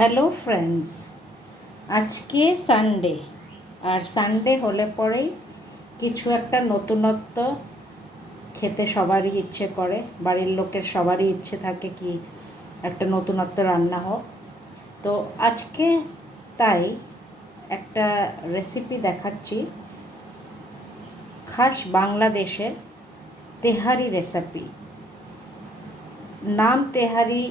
Hello friends, আজকে Sunday. আর Sunday হলে পরেই কিছু একটা নতুনত্ব খেতে সবারই ইচ্ছে করে, বাড়ির লোকের সবারই ইচ্ছে থাকে কি একটা নতুনত্ব রান্না হোক। তো আজকে তাই একটা রেসিপি দেখাচ্ছি, খাস বাংলাদেশের তেহারি রেসিপি। নাম তেহারি,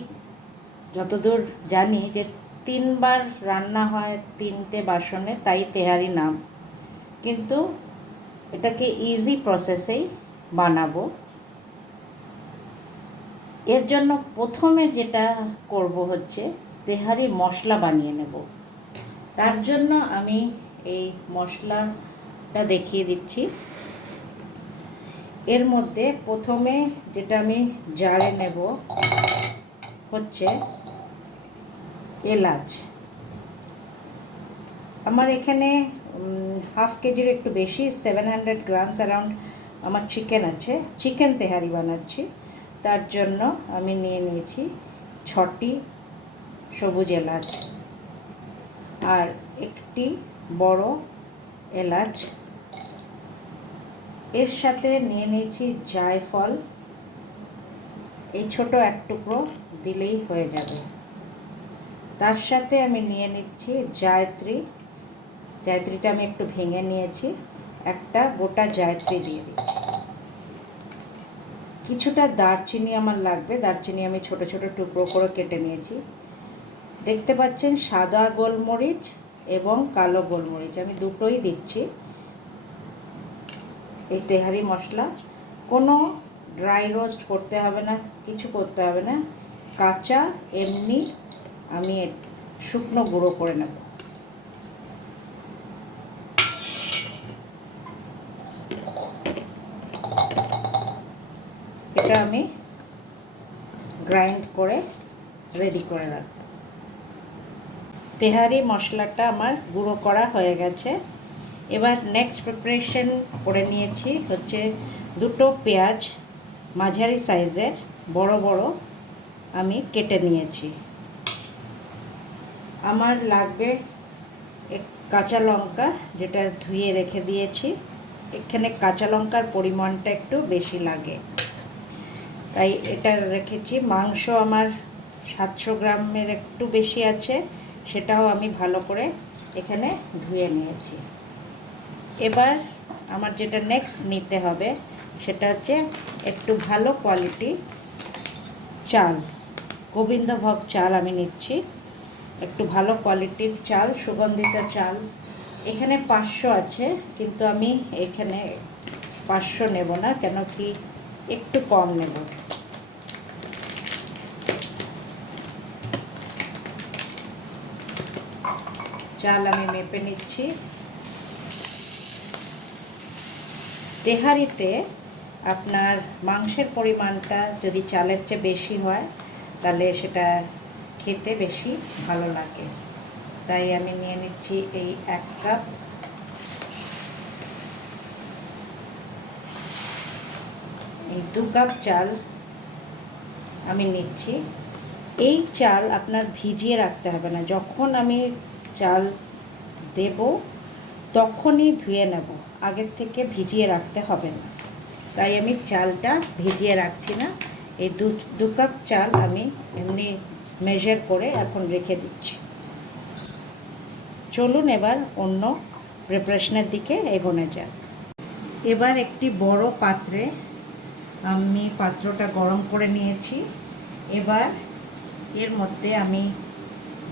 যতদূর জানি যে 3 বার রান্না হয় 3টে বাসনে, তাই তেহারি নাম। কিন্তু এটাকে ইজি প্রসেসেই বানাবো। এর জন্য প্রথমে যেটা করব হচ্ছে তেহারি মশলা বানিয়ে নেব। তার জন্য আমি এই মশলাটা দেখিয়ে দিচ্ছি। এর মধ্যে প্রথমে যেটা আমি জারে নেব হচ্ছে এলাচ। আমার এখানে হাফ কেজির একটু বেশি, 700 গ্রামস অ্যারাউন্ড আমার চিকেন আছে। চিকেন তেহারি বানাচ্ছি, তার জন্য আমি নিয়ে নিয়েছি 6টি সবুজ এলাচ আর একটি বড় এলাচ। এর সাথে নিয়ে নিয়েছি জায়ফল, এই ছোট এক টুকরো দিলেই হয়ে যাবে। তার সাথে আমি নিয়ে নিচ্ছি জায়ত্রী। জায়ত্রীটা আমি একটু ভেঙে নিয়েছি, একটা গোটা জায়ত্রী দিয়ে দিচ্ছি। কিছুটা দারচিনি আমার লাগবে, দারচিনি আমি ছোট ছোট টুকরো করে কেটে নিয়েছি। দেখতে পাচ্ছেন সাদা গোলমরিচ এবং কালো গোলমরিচ, আমি দুটোই দিচ্ছি। এই তেহারি মশলা কোনো ড্রাই রোস্ট করতে হবে না, কিছু করতে হবে না, কাঁচা এমনি আমি শুকনো গুঁড়ো করে নেব। এটা আমি গ্রাইন্ড করে রেডি করে রাখব। তেহারি মশলাটা আমার গুঁড়ো করা হয়ে গেছে। এবার নেক্সট প্রিপারেশন করে নিয়েছি হচ্ছে দুটো পেঁয়াজ মাঝারি সাইজের বড় বড় আমি কেটে নিয়েছি। আমার লাগবে কাঁচা লঙ্কা, যেটা ধুয়ে রেখে দিয়েছি। এখানে কাঁচা লঙ্কার পরিমাণটা একটু বেশি লাগে, তাই এটা রেখেছি। মাংস আমার 700 গ্রামের একটু বেশি আছে, সেটাও আমি ভালো করে এখানে ধুয়ে নিয়েছি। এবার আমার যেটা নেক্সট নিতে হবে সেটা হচ্ছে একটু ভালো কোয়ালিটি চাল, গোবিন্দভোগ চাল আমি নিচ্ছি। একটু ভালো কোয়ালিটির চাল, সুগন্ধিত চাল। এখানে 500 আছে, কিন্তু আমি এখানে 500 নেব না, কেন কি একটু কম নেব। চাল আমি মেপে নিচ্ছি। তেহারিতে আপনার মাংসের পরিমাণটা যদি চালের চেয়ে বেশি হয় তাহলে সেটা খেতে বেশি ভালো লাগে, তাই আমি নিয়ে নিচ্ছি এই 1 কাপ। এই 2 কাপ চাল আমি নিচ্ছি। এই চাল আপনার ভিজিয়ে রাখতে হবে না, যখন আমি চাল দেব তখনই ধুয়ে নেব, আগের থেকে ভিজিয়ে রাখতে হবে না, তাই আমি চালটা ভিজিয়ে রাখছি না। এই 2 কাপ চাল আমি এমনি মেজার করে এখন রেখে দিচ্ছি। চলুন এবার অন্য প্রিপারেশনের দিকে এগোনো যাক। এবার একটি বড় পাত্রে আমি পাত্রটা গরম করে নিয়েছি। এবার এর মধ্যে আমি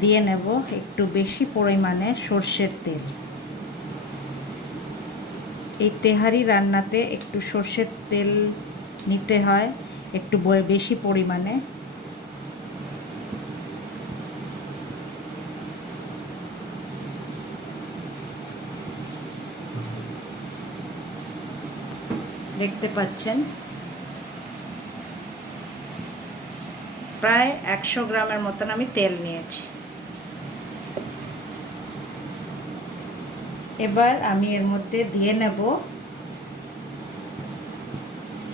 দিয়ে নেব একটু বেশি পরিমাণে সর্ষের তেল। এই তেহারি রান্নাতে একটু সর্ষের তেল নিতে হয় একটু বেশি পরিমাণে। দেখতে পাচ্ছেন প্রায় 100 গ্রামের মতন আমি তেল নিয়েছি। এবার আমি এর মধ্যে দিয়ে নেব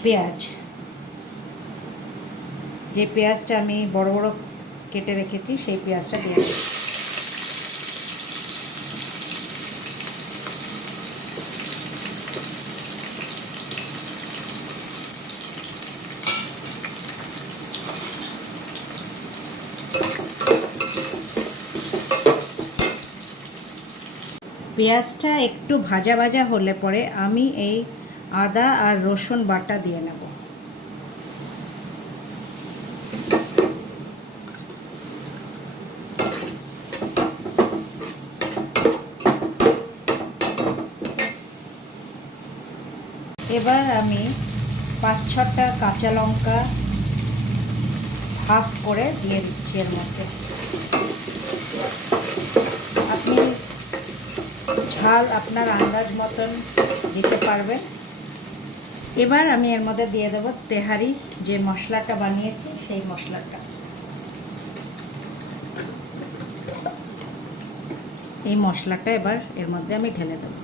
পেঁয়াজ। যে পেঁয়াজটা আমি বড় বড় কেটে রেখেছি সেই পেঁয়াজটা দিয়ে দেবো। পেঁয়াজটা একটু ভাজা ভাজা হলে পরে আমি এই আদা আর রসুন বাটা দিয়ে নেব। এবার আমি 5-6টা কাঁচা লঙ্কা হাফ করে দিয়ে দিচ্ছি এর মধ্যে। আপনি ঝাল আপনার আন্দাজ মতন দিতে পারবেন। এবার আমি এর মধ্যে দিয়ে দেবো তেহারি যে মশলাটা বানিয়েছি সেই মশলাটা। এই মশলাটা এবার এর মধ্যে আমি ঢেলে দেবো।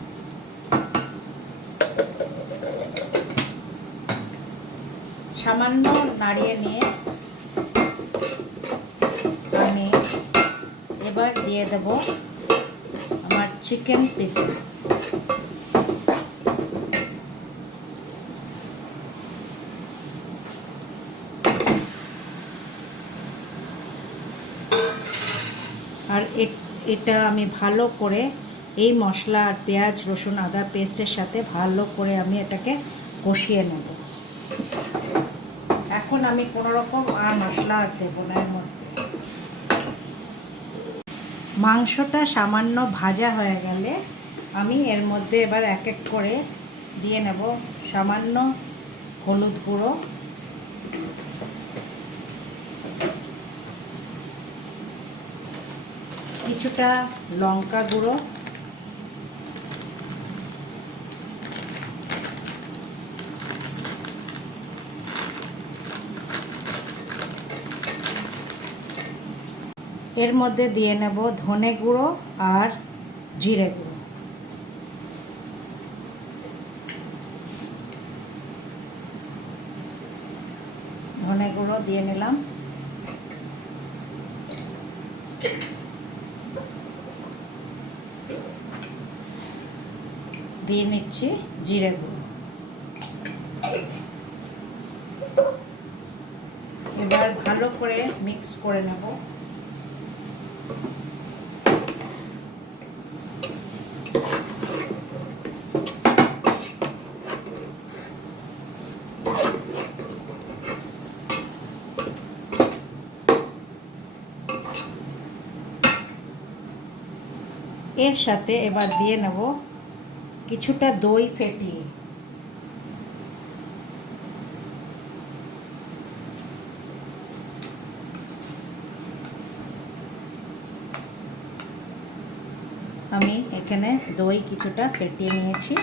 সামান্য নাড়িয়ে নিয়ে আমি এবার দিয়ে দেব আমার চিকেন পিসেস। আর এটা আমি ভালো করে এই মশলা আর পেঁয়াজ রসুন আদা পেস্টের সাথে ভালো করে আমি এটাকে কষিয়ে নেব। এখন আমি কোনো রকম আর মশলা আর দেবো না এর মধ্যে। মাংসটা সামান্য ভাজা হয়ে গেলে আমি এর মধ্যে এবার এক এক করে দিয়ে নেব সামান্য হলুদ গুঁড়ো, কিছুটা লঙ্কা গুঁড়ো, এর মধ্যে দিয়ে নেব ধনে গুঁড়ো আর জিরে গুঁড়ো। ধনে গুঁড়ো দিয়ে নিলাম, দিয়ে নিচ্ছি জিরে গুঁড়ো। এবার ভালো করে মিক্স করে নেব। এর সাথে এবার দিয়ে নেব কিছুটা দই ফেটিয়ে। আমি এখানে দই কিছুটা ফেটিয়ে নিয়েছি।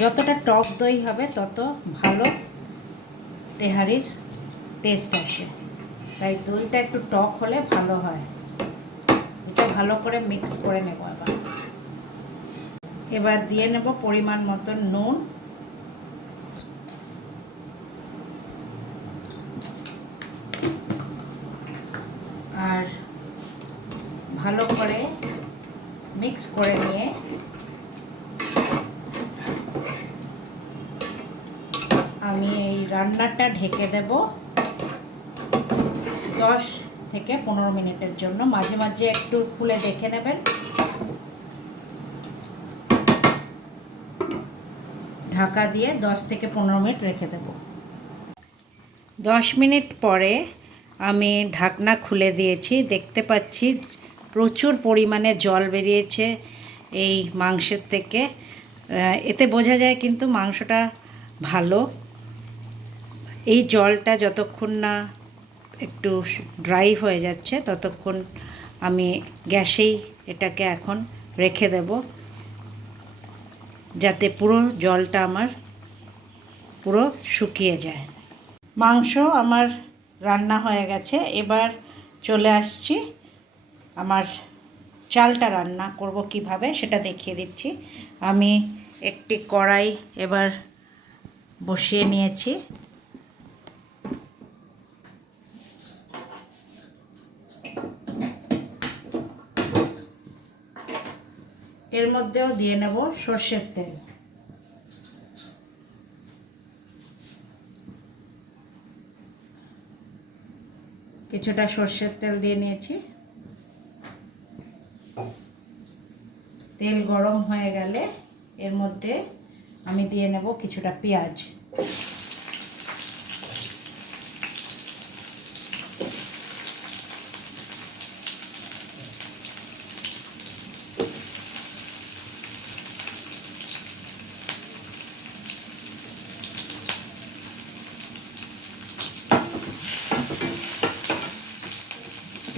যতটা টক দই হবে তত ভালো তেহারির টেস্ট আসে, তাই দইটা একটু টক হলে ভালো হয়। এটা ভালো করে মিক্স করে নেব। এবার দিয়ে নেব পরিমাণ মতন নুন, আর ভালো করে মিক্স করে নিয়ে আমি এই রান্নাটা ঢেকে দেব 10 থেকে 15 মিনিটের জন্য। মাঝে মাঝে একটু খুলে দেখে নেবেন। ঢাকা দিয়ে 10 থেকে 15 মিনিট রেখে দেব। 10 মিনিট পরে আমি ঢাকনা খুলে দিয়েছি। দেখতে পাচ্ছি প্রচুর পরিমাণে জল বেরিয়েছে এই মাংসের থেকে। এতে বোঝা যায় কিন্তু মাংসটা ভালো। এই জলটা যতক্ষণ না একটু ড্রাই হয়ে যাচ্ছে ততক্ষণ আমি গ্যাসেই এটাকে এখন রেখে দেব, যাতে পুরো জলটা আমার পুরো শুকিয়ে যায়। মাংস আমার রান্না হয়ে গেছে। এবার চলে আসছি আমার চালটা রান্না করব কিভাবে সেটা দেখিয়ে দিচ্ছি। আমি একটি কড়াই এবার বসিয়ে নিয়েছি। এর মধ্যেও দিয়ে নেব সর্ষের তেল। কিছুটা সর্ষের তেল দিয়ে নিয়েছি। তেল গরম হয়ে গেলে এর মধ্যে আমি দিয়ে নেব কিছুটা পেঁয়াজ।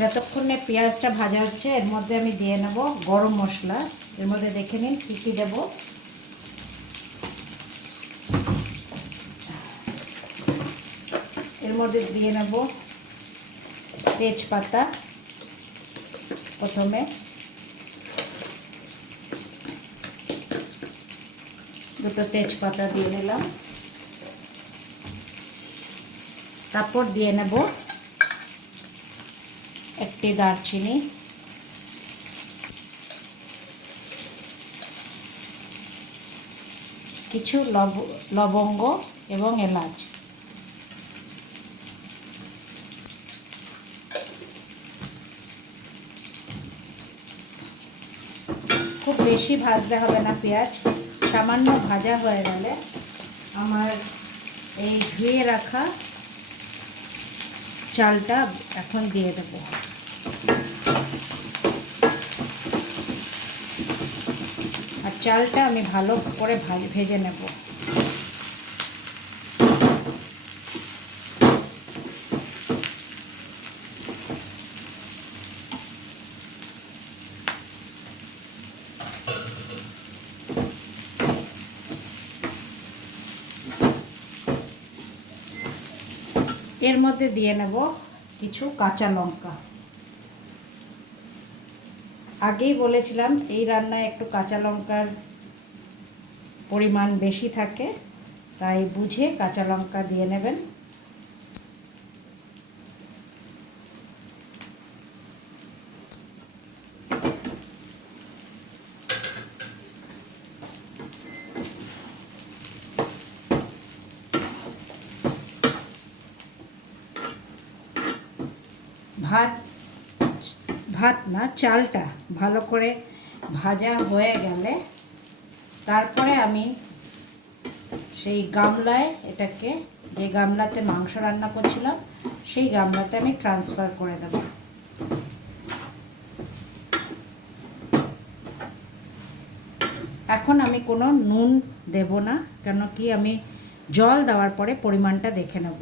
যতক্ষণে পেঁয়াজটা ভাজা হচ্ছে এর মধ্যে আমি দিয়ে নেব গরম মশলা। এর মধ্যে দেখে নিন কী কী দেবো। এর মধ্যে দিয়ে নেব তেজপাতা, প্রথমে দুটো তেজপাতা দিয়ে নিলাম। তারপর দিয়ে নেব একটি দারচিনি, কিছু লবঙ্গ এবং এলাচ। খুব বেশি ভাজতে হবে না পেঁয়াজ, সামান্য ভাজা হয়ে গেলে আমার এই ধুয়ে রাখা চালটা এখন দিয়ে দেবো। আর চালটা আমি ভালো করে ভেজে নেব। এর মধ্যে দিয়ে নেব কিছু কাঁচা লঙ্কা। আগেই বলেছিলাম এই রান্নায় একটু কাঁচা লঙ্কার পরিমাণ বেশি থাকে, তাই বুঝে কাঁচা লঙ্কা দিয়ে নেবেন। ভাত না, চালটা ভালো করে ভাজা হয়ে গেলে তারপরে আমি সেই গামলায় এটাকে, যে গামলাতে মাংস রান্না করছিলাম সেই গামলাতে আমি ট্রান্সফার করে দেব। এখন আমি কোনো নুন দেব না, কেন কি আমি জল দেওয়ার পরে পরিমাণটা দেখে নেব।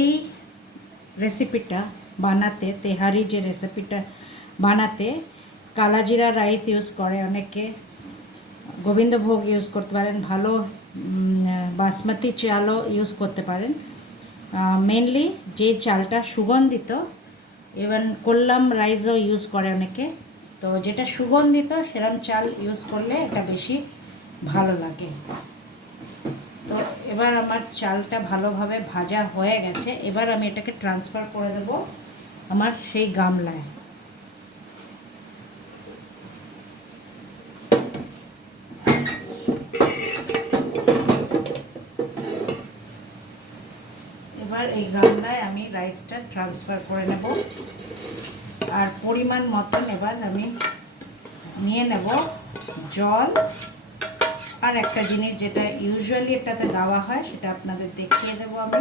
এই রেসিপিটা বানাতে, তেহারি যে রেসিপিটা বানাতে কালা জিরা রাইস ইউজ করে অনেকে, গোবিন্দভোগ ইউজ করতে পারেন, ভালো বাসমতি চালও ইউজ করতে পারেন। মেনলি যে চালটা সুগন্ধিত, ইভেন কোল্লাম রাইসও ইউজ করে অনেকে, তো যেটা সুগন্ধিত সেরকম চাল ইউজ করলে এটা বেশি ভালো লাগে। তো এবার আমার চালটা ভালোভাবে ভাজা হয়ে গেছে, এবার আমি এটাকে ট্রান্সফার করে দেব আমার সেই গামলায়। এবার এই গামলায় আমি রাইসটা ট্রান্সফার করে নেব। আর পরিমাণ মতন এবার আমি নিয়ে নেব জল। আর একটা জিনিস যেটা ইউজুয়ালি এটাতে দেওয়া হয় সেটা আপনাদের দেখিয়ে দেবো আমি।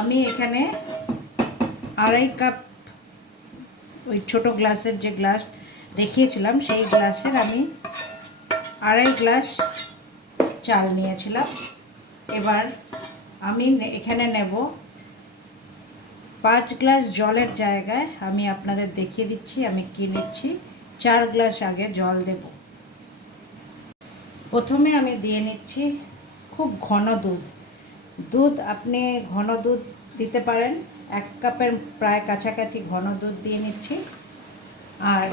আমি এখানে 2.5 কাপ, ওই ছোট গ্লাসের যে গ্লাস দেখিয়েছিলাম সেই গ্লাসের আমি 2.5 গ্লাস চাল নিয়েছিলাম। এবার আমি এখানে নেব 5 গ্লাস জলের জায়গায়, আমি আপনাদের দেখিয়ে দিচ্ছি আমি কি নিচ্ছি। 4 গ্লাস আগে জল দেব। প্রথমে আমি দিয়ে নিচ্ছি খুব ঘন দুধ, দুধ আপনি ঘন দুধ দিতে পারেন, 1 কাপের প্রায় কাছাকাছি ঘন দুধ দিয়ে নিচ্ছি। আর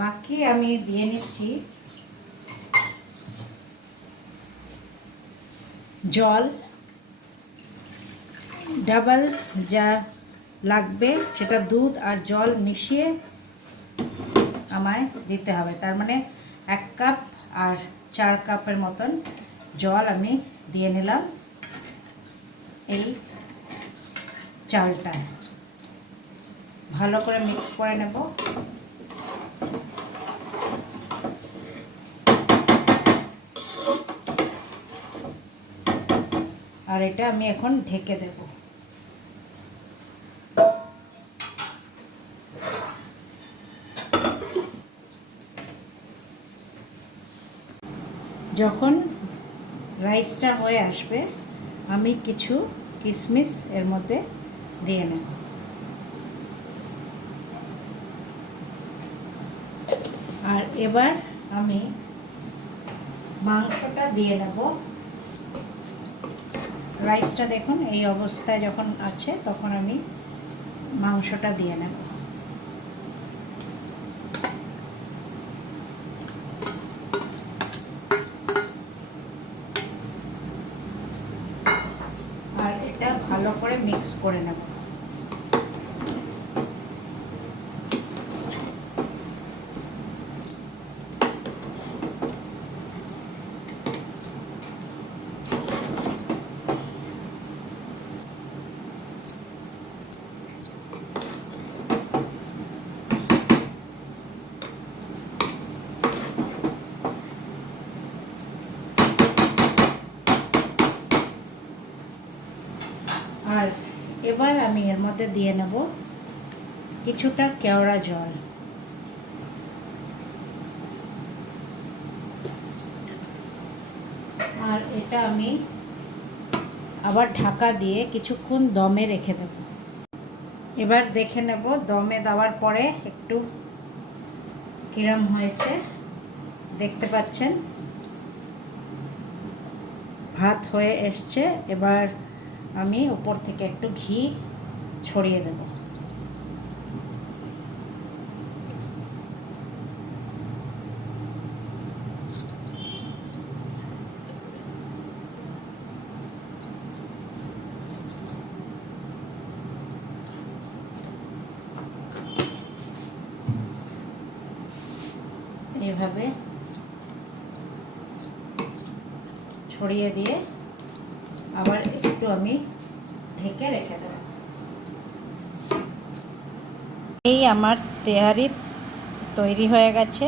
বাকি আমি দিয়ে নিচ্ছি জল, ডাবল যা লাগবে সেটা দুধ আর জল মিশিয়ে আমায় দিতে হবে। তার মানে 1 কাপ আর 4 কাপের মতন জল আমি দিয়ে নিলাম এই চালটা। ভালো করে মিক্স করে নেব। আর এটা আমি এখন ঢেকে দেব। যখন রাইসটা হয়ে আসবে আমি কিছু কিশমিশ এর মধ্যে দিয়ে নেব। আর এবার আমি মাংসটা দিয়ে নেব। রাইসটা দেখুন এই অবস্থায় যখন আছে তখন আমি মাংসটা দিয়ে নেব। আর এটা ভালো করে মিক্স করে নেব। আর এবার আমি এর মধ্যে দিয়ে নেব কিছুটা কেওড়া জল। আর এটা আমি আবার ঢাকা দিয়ে কিছুক্ষণ দমে রেখে দেব। এবার দেখে নেব দমে দেওয়ার পরে একটু কিরম হয়েছে। দেখতে পাচ্ছেন ভাত হয়ে এসছে। এবার আমি উপর থেকে একটু ঘি ছড়িয়ে দেব। এইভাবে ছড়িয়ে দিয়ে আবার একটু আমি ঢেকে রেখে দেব। এই আমার তেহারি তৈরি হয়ে গেছে।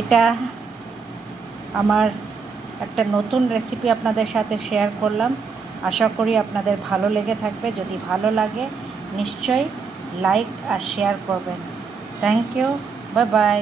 এটা আমার একটা নতুন রেসিপি আপনাদের সাথে শেয়ার করলাম। আশা করি আপনাদের ভালো লেগে থাকবে। যদি ভালো লাগে নিশ্চয়ই লাইক আর শেয়ার করবেন। Thank you, bye by.